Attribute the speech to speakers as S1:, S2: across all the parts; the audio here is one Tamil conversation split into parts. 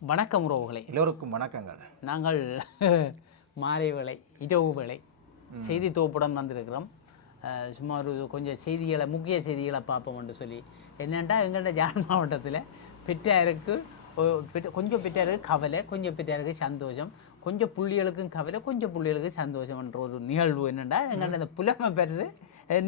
S1: வணக்கம் உறவுகளே.
S2: எல்லோருக்கும் வணக்கங்கள்.
S1: நாங்கள் மாலை வேளை இரவு வேளை செய்தி தொகுப்புடன் வந்திருக்கிறோம். சும்மா ஒரு கொஞ்சம் செய்திகளை முக்கிய செய்திகளை பார்ப்போம்னு சொல்லி. என்னென்னா எங்கள்ட ஜான் மாவட்டத்தில் பெற்றாருக்கு கொஞ்சம் பெற்றாருக்கு கவலை கொஞ்சம் பெற்றாருக்கு சந்தோஷம் கொஞ்சம் புள்ளிகளுக்கும் கவலை கொஞ்சம் புள்ளிகளுக்கும் சந்தோஷம்ன்ற ஒரு நிகழ்வு என்னென்னா எங்கள்ட அந்த புலமை பெருசு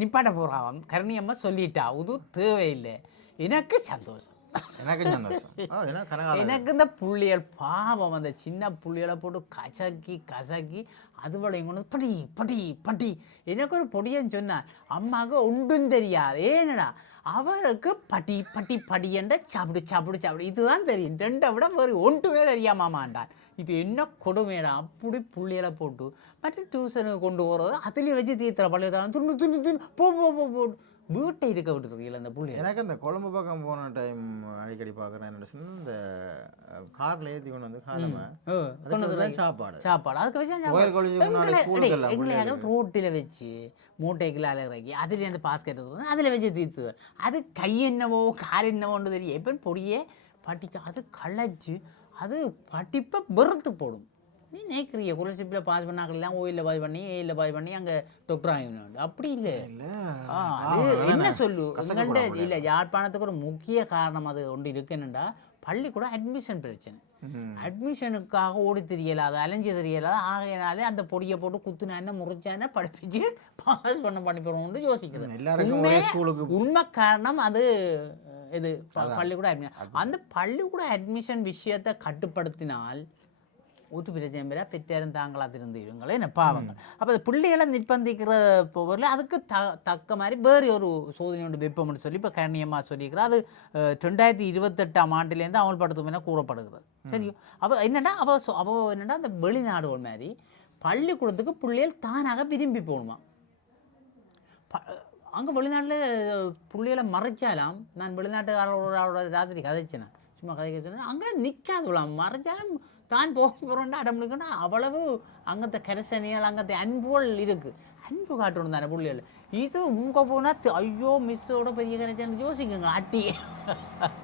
S1: நிப்பாட்ட போகிறான் கரணியம்மா சொல்லிட்டா இது தேவையில்லை. எனக்கு சந்தோஷம்.
S2: எனக்கு
S1: இந்த புள்ளியல் பாவம் அந்த சின்ன புள்ளியலை போட்டு கசக்கி கசக்கி கொண்டு வந்து படி படி படி. எனக்கு ஒரு பொடியன்னு சொன்னான் அம்மாவுக்கு ஒன்றும் தெரியாது. ஏனடா? அவருக்கு படி பட்டி படி என்ற சாப்பிடு சாப்பிடு சாப்பிடு. இதுதான் தெரியும். ரெண்டை விட வேறு ஒன்றுமே தெரியாமாண்டான் இது என்ன கொடுமைடா? அப்படி புள்ளியலை போட்டு மற்ற டியூஷனுக்கு கொண்டு போகிறது அதுலேயும் வச்சு தீர்த்துற பழைய துண்ணு துண்ணு துண்ணு போ போ போ போ வீட்டை இருக்க விட்டுருக்கீங்களா அந்த புள்ளியலை
S2: எனக்கு இந்த கொழம்பு பக்கம் போன டைம் அடிக்கடி பார்க்குறேன் என்ன இந்த காரில் ஏற்றி கொண்டு வந்து காலமா
S1: ஓ,
S2: அதுக்கு தான் சாப்பாடு.
S1: சாப்பாடு. அதுக்கு வச்சு ரோட்டில் வச்சு மூட்டைக்குள்ள இறக்கி அதுலேருந்து பாஸ்கெட் அதில் வச்சு தீர்த்து அது கை என்னவோ கால் என்னவோன்னு தெரியும் எப்போ பொடியே பட்டிக்க அது களைச்சு அது படிப்பை வெறுத்து போடும். நீ நேக்கிறிய குலசிப்பில் பாஸ் பண்ணாக்கலாம் ஓயிலில் பாஸ் பண்ணி ஏயில் பாஸ் பண்ணி அங்கே டாக்டர் ஆகினாங்க அப்படி இல்லை.
S2: இல்லை
S1: என்ன சொல்லு. உங்கள்கிட்ட இல்லை யாழ்ப்பாணத்துக்கு ஒரு முக்கிய காரணம் அது ஒன்று இருக்கு என்னண்டா பள்ளிக்கூடம் அட்மிஷன் பிரச்சனை. அட்மிஷனுக்காக ஓடி தெரியலாத அலைஞ்சு தெரியலாத ஆகையினாலே அந்த பொடியை போட்டு குத்துனான முறிச்சான படிப்பிச்சு பாஸ் பண்ண படிப்போம்னு யோசிக்கிறேன்
S2: எல்லாருக்கும்
S1: உண்மை காரணம் அது இது பள்ளிக்கூட அட்மிஷன் அந்த பள்ளிக்கூட அட்மிஷன் விஷயத்தை கட்டுப்படுத்தினால் ஊட்டு பிரச்சனை பேரா பெற்றாரும் தாங்களா திருந்திடுங்களே என்ன பாவங்கள். அப்போ அது பிள்ளைகளை நிர்பந்திக்கிற பொருள் அதுக்கு த தக்க மாதிரி வேறு ஒரு சோதனை ஒன்று வைப்போம்னு சொல்லி இப்போ கண்ணியமாக சொல்லியிருக்கிறா அது ரெண்டாயிரத்தி இருபத்தெட்டாம் ஆண்டுலேருந்து அமல்படுத்தும் என கூறப்படுகிறது. சரி அவள் என்னடா அவள் அவள் என்னடா அந்த வெளிநாடுகள் மாதிரி பள்ளிக்கூடத்துக்கு பிள்ளைகள் தானாக விரும்பி போகணுமா அங்கே வெளிநாட்டில் புள்ளிகளை மறைச்சாலாம் நான் வெளிநாட்டுக்காரோட ராத்திரி கதைச்சேன் சும்மா கதைக்க சொன்னேன் அங்கே நிற்காதுலாம் மறைச்சாலும் தான் போக போகிறோன்னா அடம் பிடிக்கணும் அவ்வளவு அங்கத்த கரிசனிகள் அங்கத்த அன்புகள் இருக்குது அன்பு காட்டணும் தானே புள்ளிகள். இது உங்கள் போனால் ஐயோ மிஸ்ஸோட பெரிய கரைச்சான்னு யோசிக்குங்க அட்டி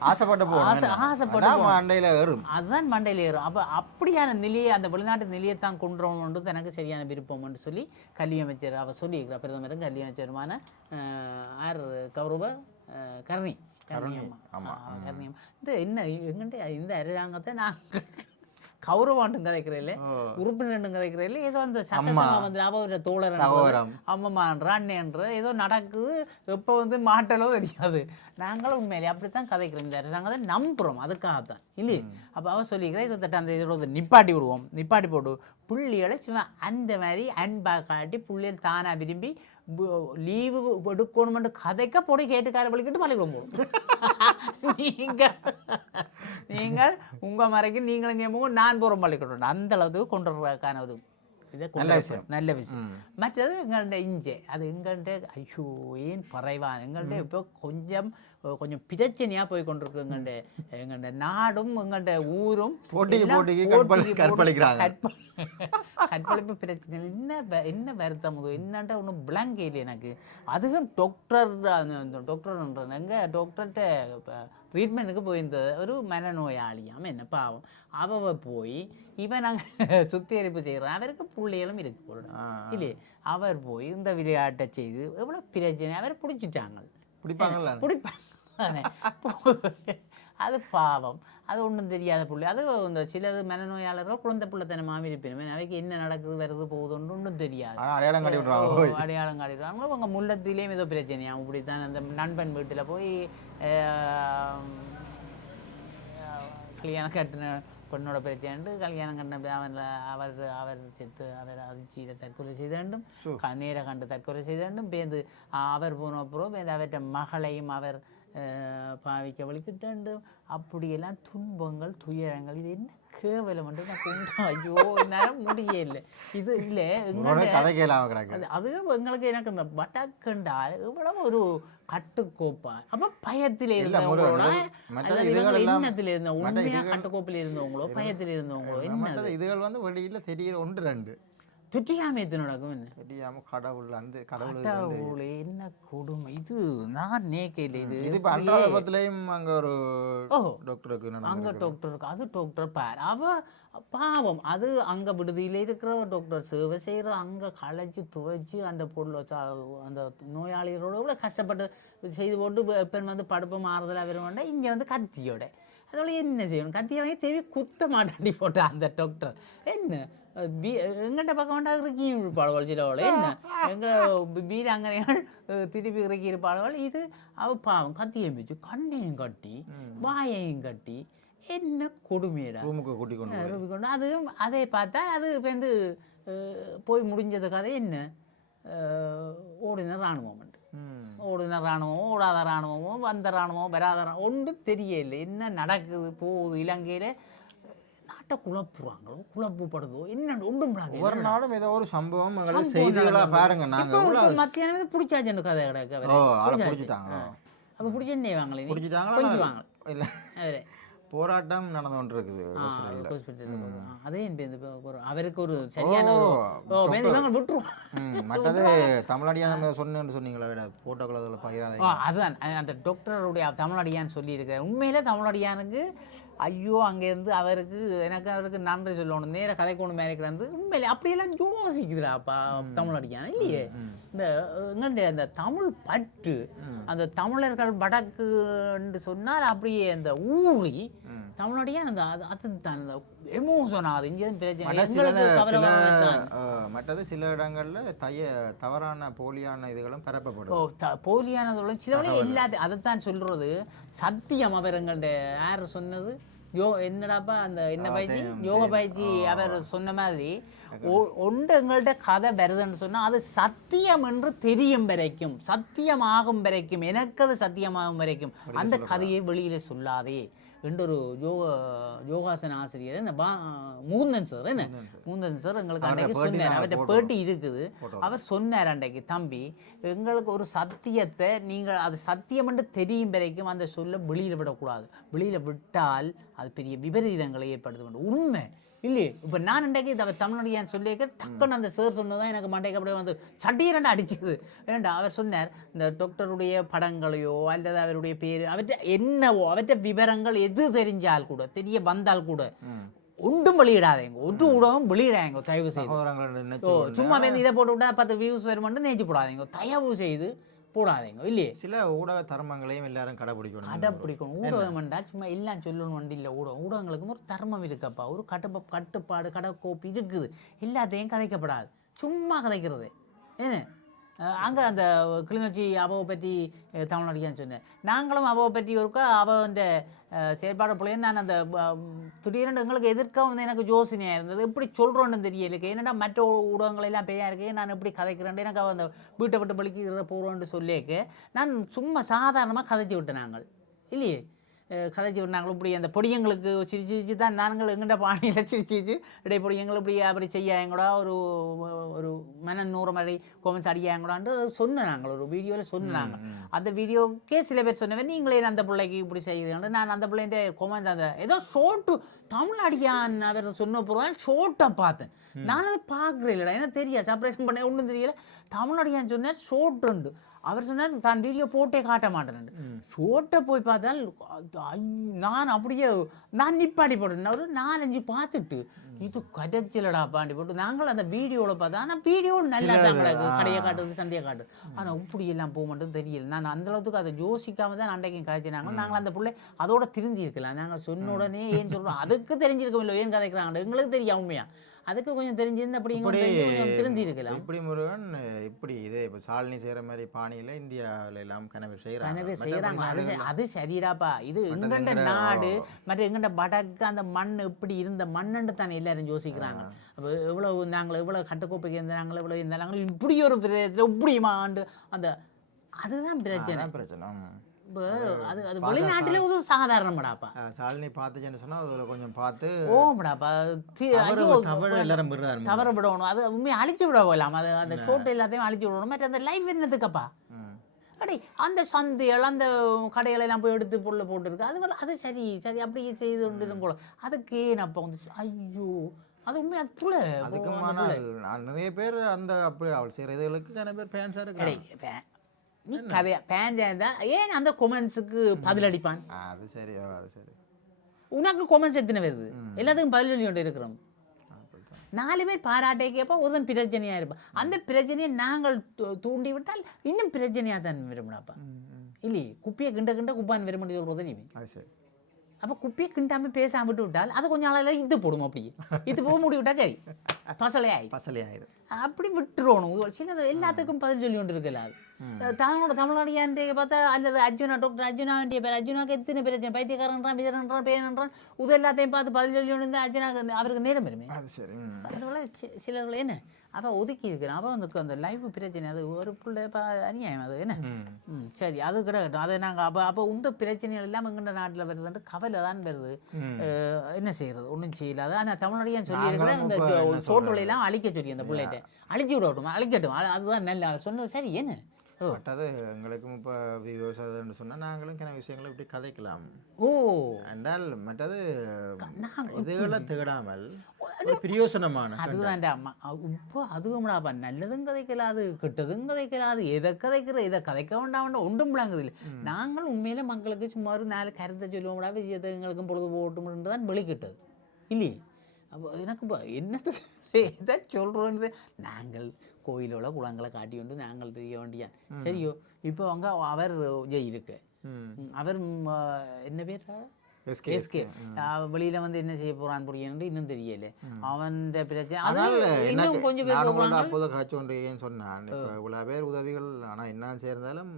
S2: ஆசைப்பட்டு
S1: ஆசை-
S2: போகணும்
S1: ஆசைப்பட்டு
S2: மண்டையில் ஏறும்.
S1: அதுதான் மண்டையில் ஏறும். அப்போ அப்படியான நிலையை அந்த வெளிநாட்டு நிலையை தான் கொண்டு வரணுன்றது எனக்கு சரியான விருப்பம்னு சொல்லி கல்வி அமைச்சர் அவர் சொல்லியிருக்கிறார். பிரதமரும் கல்வி அமைச்சருமான ஆர். கௌரவ கருணி. கருணி அம்மா.
S2: ஆமா,
S1: ஆ, கருணி அம்மா. இந்த என்ன எங்கிட்ட இந்த அரசாங்கத்தை நாங்கள் கௌரவாண்டும் கதைக்கிறேன் உறுப்பினரும் கதைக்கிறேன் ஏதோ அந்த சட்டசபா வந்து அவரோட தோழர். அம்மம்மான்ற அண்ணன்ற ஏதோ நடக்குது. எப்போ வந்து மாட்டலோ தெரியாது. நாங்களும் உண்மையிலே அப்படித்தான் கதைக்கிறோம். இந்த அரசாங்கத்தை நம்புகிறோம் அதுக்காக தான் இல்லையே அப்போ அவ சொல்லிக்கிறேன் இருபத்தெட்டாம் அந்த இதோட நிப்பாட்டி விடுவோம். நிப்பாட்டி போட்டு புள்ளிகளை சும்மா அந்த மாதிரி அன்பாக காட்டி புள்ளிகள் தானாக விரும்பி லீவு எடுக்கணுமென்று கதைக்க போட்டு கேட்டு காலை வலிக்கிட்டு பள்ளிக்கூடம் போடும் நீங்கள் நீங்கள் உங்கள் மறைக்கு நீங்களும் கேட்போம் நான் போகிற பள்ளிக்கூடம் அந்த அளவுக்கு கொண்டு வரக்கான ஒரு
S2: நல்ல விஷயம்.
S1: நல்ல விஷயம். மற்றது எங்கள்ட இஞ்சே அது எங்கள்ட ஐயோ ஏன் பறைவான் எங்கள்ட இப்போ கொஞ்சம் கொஞ்சம் பிரச்சனையாக போய் கொண்டிருக்கு எங்கள்ட எங்கள்ட நாடும் எங்கள்ட ஊரும்
S2: போட்டிக்கு போட்டிக்கு கற்பழிக்கிறாங்க.
S1: கற்ப- கற்பழிப்பு பிரச்சனை. என்ன என்ன வருத்தம் அது என்னன்ட்டு ஒன்றும் விளங்க இல்லை எனக்கு? அதுவும் டாக்டர் அந்த டாக்டர்ன்ற எங்க டாக்டர்கிட்ட ட்ரீட்மெண்ட்டுக்கு போயிருந்தது. ஒரு மனநோயாளியாம். என்ன பாவம். அவ போய் இவன் நாங்கள் சுத்திகரிப்பு செய்கிறோம் அவருக்கு புள்ளைகளும் இருக்கு
S2: ஆ,
S1: இல்லையே? அவர் போய் இந்த விளையாட்டை செய்து எவ்வளோ பிரச்சனை. அவரை பிடிச்சிட்டாங்க.
S2: பிடிப்பாங்கல்ல?
S1: பிடிப்பாங்க அது பாவம். அது ஒன்றும் தெரியாத புள்ளி. அது இந்த சிலது மனநோயாளர்கள் குழந்தை பிள்ளைத்தனமாக இருப்பினும் அவைக்கு என்ன நடக்குது வருது போகுதுன்னு ஒன்றும் தெரியாது.
S2: அடையாளம் காட்டி போய்
S1: அடையாளம் காட்டிடுவாங்க அவங்க முள்ளத்திலேயும் ஏதோ பிரச்சனையா? இப்படித்தான் அந்த நண்பன் வீட்டில் போய் கல்யாணம் கட்டின பெண்ணோட பிரச்சனை கல்யாணம் கட்டின அவன் அவர் அவர் செத்து அவர் அதிர்ச்சியில் தற்கொலை செய்த வேண்டும். நேர கண்டு தற்கொலை செய்த வேண்டும். பேருந்து அவர் போன அப்புறம் அவற்றை மகளையும் அவர் ஆஹ், பாவிக்க வலிக்கிட்டு வேண்டும் அப்படியெல்லாம் துன்பங்கள் துயரங்கள் இது என்ன கேவலம் என்று நான் கொண்டு ஐயோ என்னால் முடியல. இது இல்லை அது அதுவும் எங்களுக்கு எனக்கு இந்த வடக்கண்டால் இவ்வளவு ஒரு கட்டுக்கோப்பா. அப்ப பயத்தில் இருந்தவங்களோட எண்ணத்தில் இருந்த
S2: மற்ற
S1: உண்மையா
S2: இதுகள்
S1: கட்டுக்கோப்பில் இருந்தவங்களோ பயத்தில் இருந்தவங்களோ என்ன
S2: இதுகள் வந்து வெளியில் தெரிகிற ஒன்று ரெண்டு.
S1: தெரியாம எத்தனை நடக்கும் என்ன?
S2: தெரியாம கடவுள் அந்த கடவுள்
S1: என்ன கொடுமை. இது நான் நேக்கையில் இது
S2: இது இப்போ அன்றாதபத்திலையும் அங்க ஒரு டாக்டருக்கு
S1: அங்க
S2: நடந்து
S1: டாக்டர் இருக்கு. அது டாக்டர் பார். அவ பாவம். அது அங்க விடுதியில இருக்கிற டாக்டர் சேவை செய்யற அங்க களைச்சு துவைச்சு அந்த பொருளை சா- அந்த நோயாளிகளோட இவ்வளோ கஷ்டப்பட்டு செய்து போட்டு பெண் வந்து படுப்பு மாறுதல் வருவாண்டா இங்க வந்து கத்தியோட. அதோட என்ன செய்யணும்? கத்தியை வாங்கி திரும்பி குத்த மாட்டாண்டி போட்ட அந்த டாக்டர் என்ன? எங்கிட்ட பக்கம் வேண்டா இறக்கி இருப்பாளவள் சிலவள் என்ன எங்க வீராங்கனைகள் அஹ் திருப்பி இறக்கி இருப்பாளவள் இது அவ பாவம் கத்தியை வச்சு கண்ணையும் கட்டி வாயையும் கட்டி என்ன கொடுமையடா
S2: ரூமுக்கு கூட்டி கொண்டு
S1: கொண்டு அதுவும் அதை பார்த்தா அது வந்து போய் முடிஞ்சது கதை என்ன ஓடின இராணுவம். ஓடின இராணுவமோ ஓடாத இராணுவமோ வந்த இராணுவமோ வராத ஒன்றும் தெரியல என்ன நடக்குது போகுது இலங்கையில் நாட்டை குழப்புறாங்களோ குழப்புப்படுதோ என்ன ஒன்றும்
S2: ஒவ்வொரு நாளும் ஏதோ ஒரு சம்பவம் எங்களுக்கு செய்திகளா பாருங்க. நாங்க எவ்வளவு
S1: மத்தியானம் பிடிச்சாச்சு கதை கிடக்க
S2: பிடிச்சிட்டாங்களோ?
S1: அப்போ பிடிச்ச என்ன வாங்கல.
S2: பிடிச்சிட்டாங்களா?
S1: கொஞ்சம் வாங்கல
S2: இல்ல.
S1: அவரே.
S2: போராட்டம் நடந்து கொண்டு இருக்குது ஹாஸ்பிட்டல்ல.
S1: அதே அவருக்கு ஒரு சரியான விட்டுருவோம்.
S2: மற்றது தமிழடியா நம்ம சொன்னேன்னு சொன்னீங்களா விட போட்டோக்கள் பகிராதீங்க.
S1: அதுதான். அந்த டாக்டருடைய தமிழடியான் சொல்லியிருக்காரு. உண்மையிலே தமிழடியானுக்கு ஐயோ அங்கேருந்து அவருக்கு எனக்கு அவருக்கு நன்றி சொல்லணும். நேர கதைக்கொண்டு மேலே உண்மையிலே அப்படியெல்லாம் யோசிக்குதுடாப்பா தமிழடியான் இல்லையே? இந்த எங்களுடைய அந்த தமிழ் பற்று அந்த தமிழர்கள் வடக்குன்னு சொன்னால் அப்படியே அந்த ஊறி தமிழடியான் அந்த அது அதுதான் அந்த எமோஷன் ஆகுது இங்கே பிரச்சனை
S2: சில சில மற்றது சில இடங்கள்ல தைய தவறான போலியான இதுகளும்
S1: ஓ
S2: பரப்பப்படும்
S1: த- போலியானதோட சிலவளே எல்லாத்தையும் அதைத்தான் சொல்றது. சத்தியம் அவர் எங்கள்ட யார் சொன்னது? யோ என்னடாப்பா அந்த என்ன பயிற்சி யோக பயிற்சி அவர் சொன்ன மாதிரி ஒன்று எங்கள்ட்ட கதை வருதுன்னு சொன்னா அது சத்தியம் என்று தெரியும் வரைக்கும் சத்தியமாகும் வரைக்கும் எனக்கு அது சத்தியமாகும் வரைக்கும். அந்த கதையை வெளியில சொல்லாதே. என்று ஒரு யோக யோகாசன ஆசிரியர் என்ன பா முகுந்தன் சார் என்ன? முகுந்தன் சார். எங்களுக்கு அன்றைக்கு சொன்னார். அவர்கிட்ட. பேட்டி இருக்குது. அவர் சொன்னார் அன்றைக்கு தம்பி எங்களுக்கு ஒரு சத்தியத்தை நீங்கள் அது சத்தியம் என்று தெரியும் வரைக்கும் அந்த சொல்ல வெளியில் விடக்கூடாது. வெளியில் விட்டால் அது பெரிய விபரீதங்களை ஏற்படுத்தும் உண்மை. இல்லையே? இப்போ நான் இன்றைக்கு இதை தமிழ்நாடு சொல்லியிருக்க டக்குன்னு அந்த சார் சொன்னதான் எனக்கு மண்டைக்கு அப்படியே வந்து சட்டீரண்டு அடிச்சுது. ஏண்டா? அவர் சொன்னார் இந்த டாக்டருடைய படங்களையோ அல்லது அவருடைய பேர் அவற்றை என்னவோ அவற்றை விவரங்கள் எது தெரிஞ்சால் கூட தெரிய வந்தால் கூட ஒன்றும் வெளியிடாதீங்க. ஒரு ஊடகம் வெளியிடாங்க தயவு செய்து.
S2: நினைச்சு
S1: சும்மா வந்து இதை போட்டு விட்டா பத்து வியூஸ் வருமானு நேச்சு போடாதீங்க. தயவு செய்து போடாதீங்க இல்லையே?
S2: சில ஊடக தர்மங்களையும் எல்லாரும் கடைபிடிக்கணும்
S1: கடைப்பிடிக்கணும் ஊடகம்ண்டா சும்மா எல்லாம் சொல்லணும் வண்டி இல்லை. ஊடகம் ஊடகங்களுக்கும் ஒரு தர்மம் இருக்கப்பா. ஒரு கட்டுப்பா கட்டுப்பாடு கடைக்கோப்பு இருக்குது எல்லாத்தையும் கதைக்கப்படாது. சும்மா கதைக்கிறது. அஹ் அங்கே அந்த கிளிநொச்சி அவாவை பற்றி அஹ் தமிழ்நாடுக்கான்னு சொன்னேன் நாங்களும் அவாவை பற்றி ஒருக்கா அவன் செயற்பாடு பிள்ளைங்க நான் அந்த அஹ், திடீரென்று எங்களுக்கு எதிர்க்க வந்து எனக்கு யோசனையாக இருந்தது. எப்படி சொல்கிறோன்னு தெரியல. என்னடா மற்ற ஊடகங்களெல்லாம் பேயா இருக்கு நான் எப்படி கதைக்கிறேன் எனக்கு அவ அந்த வீட்டை விட்டு பழிக்கிற போகிறோன்னு சொல்லியேக்கு நான் சும்மா சாதாரணமாக கதைச்சி விட்டேன் நாங்கள். இல்லையே? கதைச்சி விட்டாங்களும் இப்படி அந்த பொடியங்களுக்கு சிரிச்சு சிரிச்சு தான் நாங்கள் எங்கிட்ட பாணியில் சிரிச்சு சிரிச்சு இடை பொடியங்கள் இப்படி அப்படி செய்யாங்கூடா ஒரு ஒரு மன நூறு மாதிரி கோமெண்ட்ஸ் அடியாங்கூடான்ட்டு சொன்னேன் நாங்கள் ஒரு வீடியோவில் சொன்னாங்க அந்த வீடியோக்கே சில பேர் சொன்னவன் நீங்களே அந்த பிள்ளைக்கு இப்படி செய்யுதுன்னு நான் அந்த பிள்ளைங்க கோமெண்ட் அந்த ஏதோ ஷோட்டு தமிழ் அடியான் அவர் சொன்ன பிறகு ஷோட்டை பார்த்தேன். நான் அதை பார்க்குறேன் இல்லைடா எனக்கு தெரியாது செப்பரேஷன் பண்ண ஒன்றும் தெரியல. தமிழ் அடியான் சொன்னார் ஷோட் உண்டு. அவர் சொன்னார் தான் வீடியோ போட்டே காட்ட மாட்டேன் ஷோட்டை போய் பார்த்தால் நான் அப்படியே நான் நிப்பாடி போட்டேன் ஒரு நாலஞ்சு பார்த்துட்டு இது கடைச்சலடா பாண்டி போட்டு. நாங்கள் அந்த வீடியோவில் பார்த்தா ஆனால் வீடியோ நல்லா தான் கிடக்கு. கடையை காட்டுறது சந்தையை காட்டுது ஆனால் இப்படி எல்லாம் போக மாட்டேன் தெரியல. நான் அந்த அளவுக்கு அதை யோசிக்காம தான் அன்றைக்கும் கதைச்சினாங்க நாங்கள் அந்த பிள்ளை அதோட திருந்தி இருக்கலாம் நாங்கள் சொன்ன உடனே ஏன் சொல்கிறோம் அதுக்கு தெரிஞ்சிருக்கோம் இல்லை. ஏன் கதைக்கிறாங்க எங்களுக்கு தெரியும் உண்மையா? அதுக்கு கொஞ்சம் தெரிஞ்சிருந்து அப்படி இங்க
S2: இப்படி
S1: கொஞ்சம் திருந்தி இருக்கலாம்.
S2: இப்படி முருகன் இப்படி இதே இப்போ சாலினி செய்யற மாதிரி பாணியில இந்தியாவில எல்லாம் கனவு செய்யறாங்க
S1: கனவே செய்கிறாங்க அது அது சரிடாப்பா. இது எங்கண்ட நாடு மற்ற எங்கண்ட வடக்கு அந்த மண் இப்படி இருந்த மண்ணுன்னு தானே எல்லாரும் யோசிக்கிறாங்க. அப்போ எவ்வளவு நாங்கள் எவ்வளவு கட்டுக்கோப்பைக்கு இருந்தாங்க எவ்வளவு இருந்தாங்க இப்படி ஒரு பிரதேசத்தில் இப்படி ஆண்டு அந்த அதுதான் பிரச்சனை.
S2: பிரச்சனை.
S1: இப்போ அது அது வெளிநாட்டிலே ஒரு சாதாரணமாடாப்பா.
S2: ஆ, சாலினி பார்த்துச்சுன்னு சொன்னா அதுல கொஞ்சம் பார்த்து
S1: ஓமடாப்பா தி-
S2: தவறு
S1: ஐயோ,
S2: தவறு எல்லாரும் விடுறாரு
S1: தவற விடணும். அது உண்மையை அழிச்சு விட போகலாம் அது அந்த ஷோட்டு எல்லாத்தையும் அழிச்சு விடணும். மற்ற அந்த லைஃப் என்னதுக்கப்பா. அடே அந்த சந்தைகள் அந்த கடைகளை எல்லாம் போய் எடுத்து பொருளை போட்டுருக்கு. அதுகள் அது சரி சரி அப்படியே செய்து கொண்டு அதுக்கு ஏன் அப்போ வந்து ஐயோ அது உண்மை அது புல
S2: அதுக்குமானால் நான் நிறைய பேர் அந்த அப்படி அவள் செய்கிற இதுகளுக்கு நிறைய பேர் ஃபேன்ஸாக இருக்கிறாங்க.
S1: நீ கதையா? பேஞ்சா ஏன் அந்த கொமெண்ட்ஸுக்கு பதிலடிப்பான்
S2: அது சரி அது சரி.
S1: உனக்கு கொமெண்ட்ஸ் எத்தனை வருது? எல்லாத்துக்கும் பதிலடி கொண்டு இருக்கிறோம். நாலு பேர் பாராட்டை கேட்போம் ஒருத்தன் பிரச்சனையாக இருப்பான் அந்த பிரச்சனையை நாங்கள் தூண்டி விட்டால் இன்னும் பிரச்சனையாக தான் விரும்பினாப்பா. இல்லையே? குப்பியை கிண்ட கிண்ட குப்பான் விரும்ப சொல்கிறது
S2: சரி.
S1: அப்போ குப்பியை கிண்டாம பேசாம விட்டு விட்டால் அது கொஞ்சம் நாளில் இது போடும் அப்படியே. இது போக முடி விட்டா சரி. பசலை ஆகி
S2: பசலே ஆயிரும்
S1: அப்படி விட்டுருவணும் சிலது எல்லாத்துக்கும் பதில் சொல்லி கொண்டு இருக்கல அது தமிழோட தமிழ்நாடு பார்த்தா அல்லது அர்ஜுனா டாக்டர் அர்ஜுனாண்டிய பேர் அர்ஜுனாக்கு எத்தனை பிரச்சனை பைத்தியக்காரன்றான் விதரன்றான் பேரன்றான் இது எல்லாத்தையும் பார்த்து பதில் சொல்லி இருந்தா அர்ஜுனாக்கு அவருக்கு நேரம் வருமே
S2: அது சரி ம்.
S1: அதுபோல் சிலர்கள் என்ன அவள் ஒதுக்கி இருக்கிறான் அவள் வந்து அந்த லைஃப் பிரச்சனை அது ஒரு பிள்ளை அநியாயம் அது என்ன
S2: ம்.
S1: சரி அது கிடக்கட்டும் அதை நாங்கள் அப்போ அப்போ உந்த பிரச்சனைகள் எல்லாம் எங்கண்ட நாட்டில் வருதுன்ட்டு கவலை தான் வருது என்ன செய்யறது ஒன்றும் செய்யலாது ஆனால் தமிழ்நாடையும் சொல்லி
S2: நாங்களும்
S1: இருக்கிறேன் இந்த சோற்றுலையெல்லாம் அழிக்க சொல்லி அந்த பிள்ளைகிட்ட அழிச்சு விடட்டும் அழிக்கட்டும் அது- அதுதான் நல்ல சொன்னது சரி என்ன
S2: பட் அது எங்களுக்கும் இப்போ வியூவர்ஸ் அதுன்னு சொன்னால் நாங்களும் கிண விஷயங்களை இப்படி கதைக்கலாம்.
S1: ஓ.
S2: என்றால் மற்றது இதுகளை தேடாமல் பிரயோசனமான
S1: அதுதான் அம்மா. இப்போ அதுவும்டாப்பா நல்லதும் கதைக்கலாது கெட்டதும் கதைக்கலாது எதை கதைக்கிற இதை கதைக்க வேண்டாம் ஒன்றும் விளங்குது இல்லை நாங்கள் உண்மையில மக்களுக்கு சும்மா ஒரு நாலு கருத்தை சொல்லுவோம்டா விஷயத்தை எங்களுக்கும் பொழுது போட்டும்னு தான் வெளிக்கிட்டது இல்லையே? அப்போ எனக்கு இப்போ என்னது? எதை சொல்கிறோன்னு நாங்கள் கோயிலோட குளங்களை காட்டி கொண்டு நாங்கள் தெரிய வேண்டியான் சரியோ? இப்போ அவங்க அவர்
S2: ம்,
S1: அவர் என்ன பேர்?
S2: எஸ்கே
S1: வெளியில வந்து என்ன செய்ய போறான் புரியன்னு இன்னும் தெரியல. அவன் பிரச்சனை இன்னும் கொஞ்சம் பேர்
S2: அப்போதை ஒன்று சொன்னான். இவ்வளோ பேர் உதவிகள் ஆனால் என்ன சேர்ந்தாலும்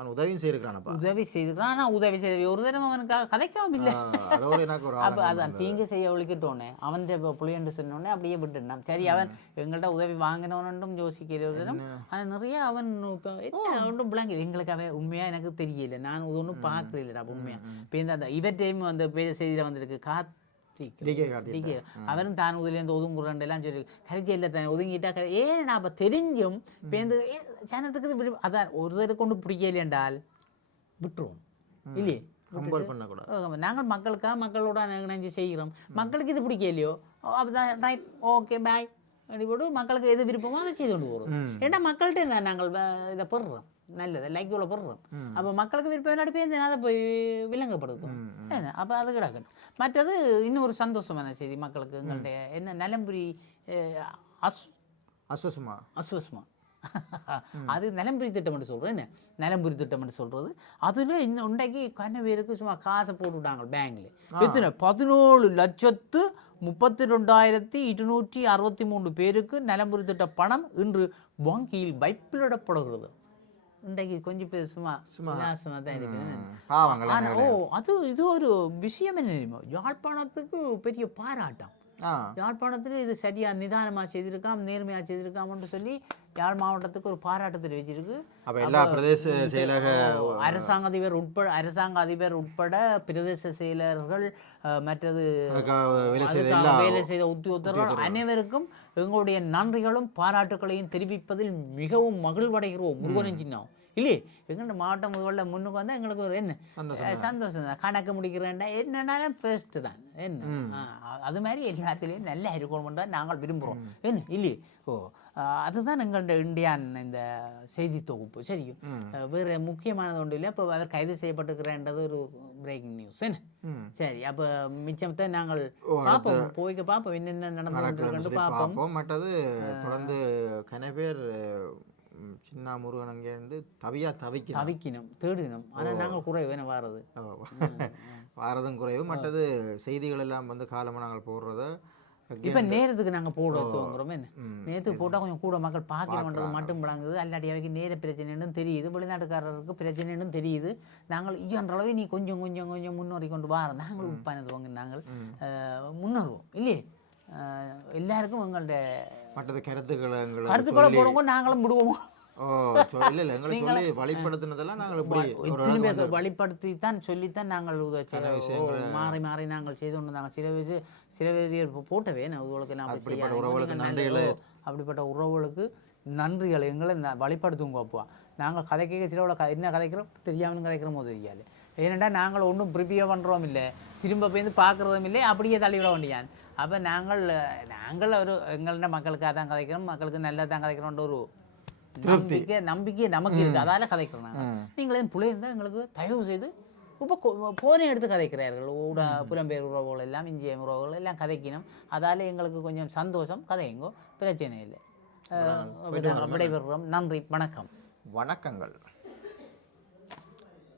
S2: அவன் உதவியும் செய்திருக்கானப்பா
S1: உதவி செய்திருக்கான் ஆனா உதவி செய்த ஒரு தடவை அவனுக்கு கதைக்கவும் இல்லை.
S2: அதோட எனக்கு ஒரு
S1: அப்போ அதான் தீங்கு செய்ய ஒழிக்கிட்டோன்னே அவன் புளியன்று சொன்னோடனே அப்படியே விட்டுட்டான். சரி அவன் எங்கள்கிட்ட உதவி வாங்கினவனும் யோசிக்கிறதும் ஆனால் நிறைய அவன் இப்போ ஒன்றும் பிளாங்க எங்களுக்கு அவன் உண்மையா எனக்கு தெரியல. நான் ஒன்றும் பார்க்கல உண்மையா. இப்போ இந்த அந்த இவற்றையும் அந்த செய்தியில வந்திருக்கு.
S2: டிகே கார்த்திக்
S1: அவரும் தான் உதவிலேருந்து ஒதுங்குறான் எல்லாம் சொல்லி கரைச்சி இல்லை தானே ஒதுங்கிட்டா ஏன் நான் அப்போ தெரிஞ்சும் இப்போ இந்த சேனத்துக்கு அதான் ஒரு தடவை கொண்டு பிடிக்கல என்றால் விட்டுருவோம் இல்லையே
S2: கம்பல் பண்ணக்கூடாது
S1: நாங்கள் மக்களுக்காக மக்களோட நினைஞ்சு செய்கிறோம் மக்களுக்கு இது பிடிக்கலையோ அப்பதான் ரைட் ஓகே பாய் அப்படி போட்டு மக்களுக்கு எது விருப்பமோ அதை செய்து கொண்டு போகிறோம். ஏன்னா மக்கள்கிட்ட நாங்கள் இதை பெறுறோம் நல்லது லைக் இவ்வளோ பெறுறோம்
S2: ம்.
S1: அப்போ மக்களுக்கு விருப்பம் போய் அதை போய் விலங்குபடுத்தும் என்ன அப்போ அது கிடக்கணும் மற்றது இன்னும் ஒரு சந்தோஷமான செய்தி மக்களுக்கு எங்கள்கிட்ட என்ன நலம்புரி அஸ்
S2: அஸ்வசமா
S1: அஸ்வஸ்மா அது நலம்புரி திட்டம் என்று சொல்கிறேன் என்ன நலம்புரி திட்டம் என்று சொல்கிறது அதில் இந்த உண்டைக்கு கண்ண பேருக்கு சும்மா காசை போட்டுவிட்டாங்க பேங்க்ல எத்தனை பதினோரு லட்சத்து முப்பத்தி ரெண்டாயிரத்தி இருநூற்றி அறுபத்தி மூன்று பேருக்கு நலம்புரி திட்ட பணம் இன்று வங்கியில் வைப்பிலிடப்படுகிறது இன்றைக்கு கொஞ்சம் பேர் சும்மா
S2: சும்மா.
S1: விலாசமா தான் இருக்குது ஓ அது இது ஒரு விஷயம் தெரியுமா யாழ்ப்பாணத்துக்கு பெரிய பாராட்டம் யாழ்ப்பாணத்தில் இது சரியா நிதானமாக செய்திருக்காம் நேர்மையாக செய்திருக்காம்னு சொல்லி யாழ் மாவட்டத்துக்கு ஒரு பாராட்டு தெரிவிச்சிருக்கு
S2: எல்லா பிரதேச செயலக
S1: அரசாங்க அதிபர் உட்பட அரசாங்க அதிபர் உட்பட பிரதேச செயலர்கள் மற்றது
S2: வேலை செய்த
S1: உத்தியோகத்தர்கள் அனைவருக்கும் எங்களுடைய நன்றிகளும் பாராட்டுகளையும் தெரிவிப்பதில் மிகவும் மகிழ்வடைகிறோம். முருகனின் சின்னம் இல்லையே? எங்களோட மாவட்டம் முதல்ல முன்னுக்கு வந்தால் எங்களுக்கு ஒரு என்ன?
S2: சந்தோஷம்
S1: தான்? கணக்கு முடிக்கிறேன்டா என்னன்னாலும் ஃபர்ஸ்ட்டு தான். என்ன? அது மாதிரி எல்லாத்துலேயும் நல்லா இருக்கணும் தான் நாங்கள் விரும்புகிறோம் என்ன? இல்லையே? ஓ அதுதான் எங்கள்ட இந்தியான் இந்த செய்தி தொகுப்பு. சரி வேறு முக்கியமானது ஒன்றும் இல்லை. இப்போ அவர் கைது செய்யப்பட்டிருக்கிறேன்றது ஒரு பிரேக்கிங் நியூஸ் என்ன? சரி அப்போ மிச்சத்தை நாங்கள் பார்ப்போம். போய்க்க பார்ப்போம். என்னென்ன நடந்து பார்ப்போம்.
S2: மற்றது தொடர்ந்து கன பேர் சின்ன முருகன் அங்கேருந்து தவியா தவிக்கிறான்
S1: தவிக்கணும் தேடினோம் ஆனால் நாங்கள் குறைவு என்ன வாரது.
S2: வாரதும் குறைவு. மற்றது செய்திகள் எல்லாம் வந்து காலமாக நாங்கள் போடுறத
S1: இப்போ நேரத்துக்கு நாங்கள் போட துவங்குறோம் என்ன? நேற்று போட்டால் கொஞ்சம் கூட மக்கள் பார்க்கணுன்றது மட்டும் விளங்குது. அல்லாட்டி அவைக்கு நேர பிரச்சனைன்னு தெரியுது. வெளிநாட்டுக்காரருக்கு பிரச்சனைன்னு தெரியுது. நாங்கள் இயன்ற அளவு நீ கொஞ்சம் கொஞ்சம் கொஞ்சம் முன்னேறி கொண்டு வர நாங்கள் உட்பானது நாங்கள் அஹ், முன்னேறுவோம் இல்லையே? எல்லாருக்கும் எங்கள்ட
S2: மற்றது கருத்துக்களை
S1: நாங்களும் விடுவோம். வழிப்படுத்தி தான் சொல்லித்தான் நாங்கள் மாறி மாறி நாங்கள் செய்து கொண்டு நாங்கள் சில பேர் சில பேர் போட்டவே உங்களுக்கு நான் அப்படி
S2: அப்படிப்பட்ட உறவுகளுக்கு நன்றிகளை
S1: எங்களை வழிப்படுத்துங்க அப்பா. நாங்கள் கதைக்க சிலவில் க என்ன கதைக்கிறோம்? தெரியாமல் கதைக்கிறோமோ தெரியாது ஏனெண்டா நாங்கள் ஒன்றும் ப்ரிப்பேர் பண்ணுறோம் இல்லை. திரும்ப போய் பார்க்குறதும் இல்லை. அப்படியே தள்ளிவிட வேண்டியான் அப்போ நாங்கள் நாங்கள் ஒரு எங்களோட மக்களுக்காக தான் கதைக்கிறோம் மக்களுக்கு நல்லது தான் கதைக்கிறோன்ற ஒரு நம்பிக்கை நம்பிக்கை நமக்கு இருக்கு அதால கதைக்கிறோம் நாங்கள் நீங்களே புள்ளை இருந்தால் எங்களுக்கு தயவு செய்து இப்போ போனை எடுத்து கதைக்கிறார்கள் ஊட புலம்பெயர் உறவுகள் எல்லாம் இந்திய உறவுகள் எல்லாம் கதைக்கணும் அதால எங்களுக்கு கொஞ்சம் சந்தோஷம் கதையுங்கோ பிரச்சனை இல்லை விடைபெறுகிறோம் நன்றி வணக்கம்
S2: வணக்கங்கள்